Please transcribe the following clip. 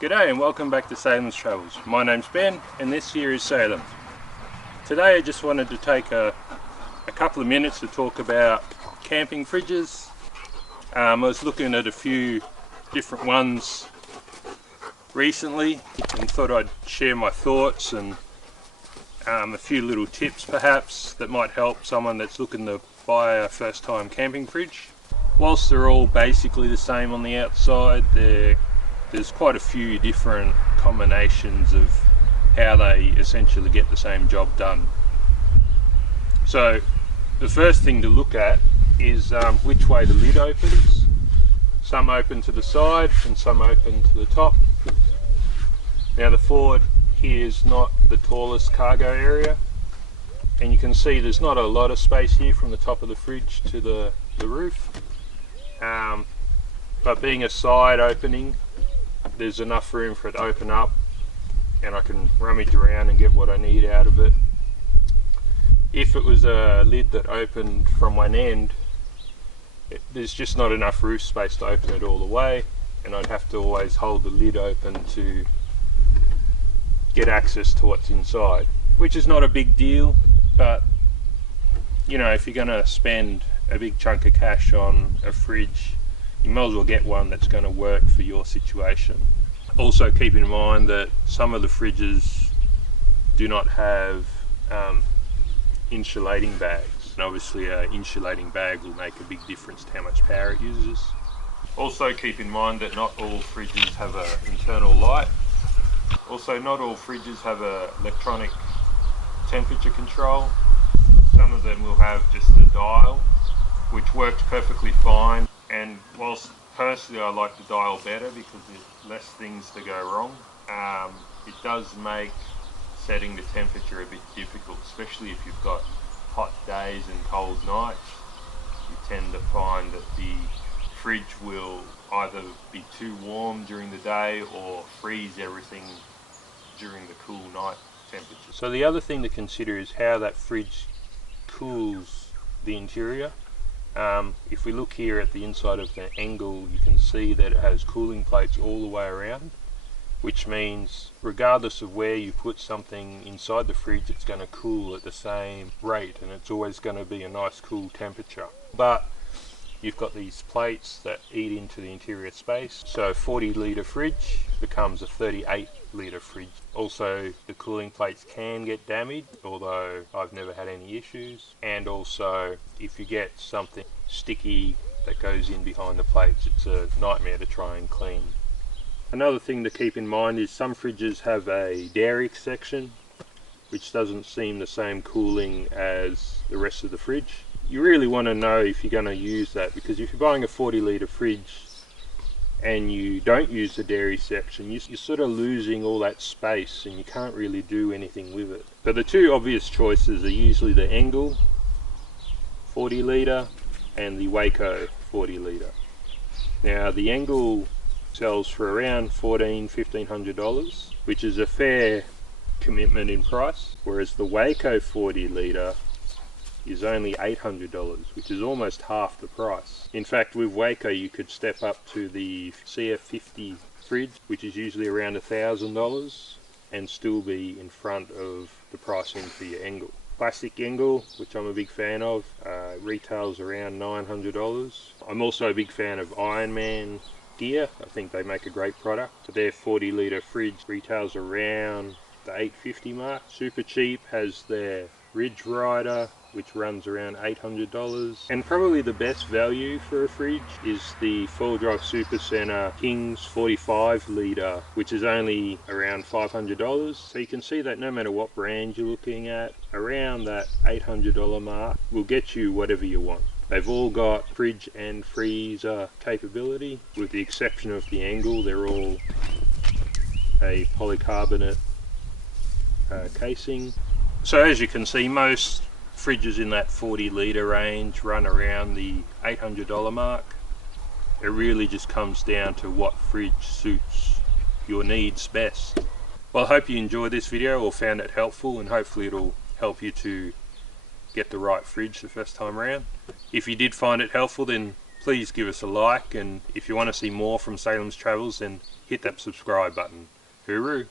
G'day and welcome back to Salem's Travels. My name's Ben and this here is Salem. Today I just wanted to take a couple of minutes to talk about camping fridges. I was looking at a few different ones recently and thought I'd share my thoughts and a few little tips perhaps that might help someone that's looking to buy a first time camping fridge. Whilst they're all basically the same on the outside, there's quite a few different combinations of how they essentially get the same job done. So the first thing to look at is which way the lid opens. Some open to the side and some open to the top. Now the forward here is not the tallest cargo area, and you can see there's not a lot of space here from the top of the fridge to the roof, but being a side opening, there's enough room for it to open up and I can rummage around and get what I need out of it. If it was a lid that opened from one end, there's just not enough roof space to open it all the way, and I'd have to always hold the lid open to get access to what's inside, which is not a big deal, but you know, if you're going to spend a big chunk of cash on a fridge, you might as well get one that's going to work for your situation. Also keep in mind that some of the fridges do not have insulating bags, and obviously an insulating bag will make a big difference to how much power it uses. Also keep in mind that not all fridges have an internal light. Also not all fridges have an electronic temperature control. Some of them will have just a dial, which works perfectly fine. And whilst personally I like the dial better because there's less things to go wrong, it does make setting the temperature a bit difficult, especially if you've got hot days and cold nights. You tend to find that the fridge will either be too warm during the day or freeze everything during the cool night temperature. So the other thing to consider is how that fridge cools the interior. If we look here at the inside of the angle, you can see that it has cooling plates all the way around, which means regardless of where you put something inside the fridge, it's going to cool at the same rate and it's always going to be a nice cool temperature. But you've got these plates that eat into the interior space, so a 40 litre fridge becomes a 38 litre fridge. Also the cooling plates can get damaged, although I've never had any issues, and also if you get something sticky that goes in behind the plates, it's a nightmare to try and clean. Another thing to keep in mind is some fridges have a dairy section which doesn't seem the same cooling as the rest of the fridge. You really want to know if you're going to use that, because if you're buying a 40 litre fridge and you don't use the dairy section, you're sort of losing all that space and you can't really do anything with it. But the two obvious choices are usually the Engel 40 litre and the Waco 40 litre. Now the Engel sells for around $1,400–1,500, which is a fair commitment in price, whereas the Waco 40 litre is only $800, which is almost half the price. In fact, with Waco you could step up to the CF50 fridge, which is usually around $1,000, and still be in front of the pricing for your Engel. Classic Engel, which I'm a big fan of, retails around $900. I'm also a big fan of Ironman gear. I think they make a great product. Their 40 litre fridge retails around the $850 mark. Super Cheap has their Ridge Rider, which runs around $800, and probably the best value for a fridge is the 4Drive Supercenter King's 45 litre, which is only around $500. So you can see that no matter what brand you're looking at, around that $800 mark will get you whatever you want. They've all got fridge and freezer capability, with the exception of the Engel. They're all a polycarbonate casing. So as you can see, most fridges in that 40 litre range run around the $800 mark. It really just comes down to what fridge suits your needs best. Well, I hope you enjoyed this video or found it helpful, and hopefully it'll help you to get the right fridge the first time around. If you did find it helpful, then please give us a like, and if you want to see more from Salem's Travels, then hit that subscribe button. Hooroo!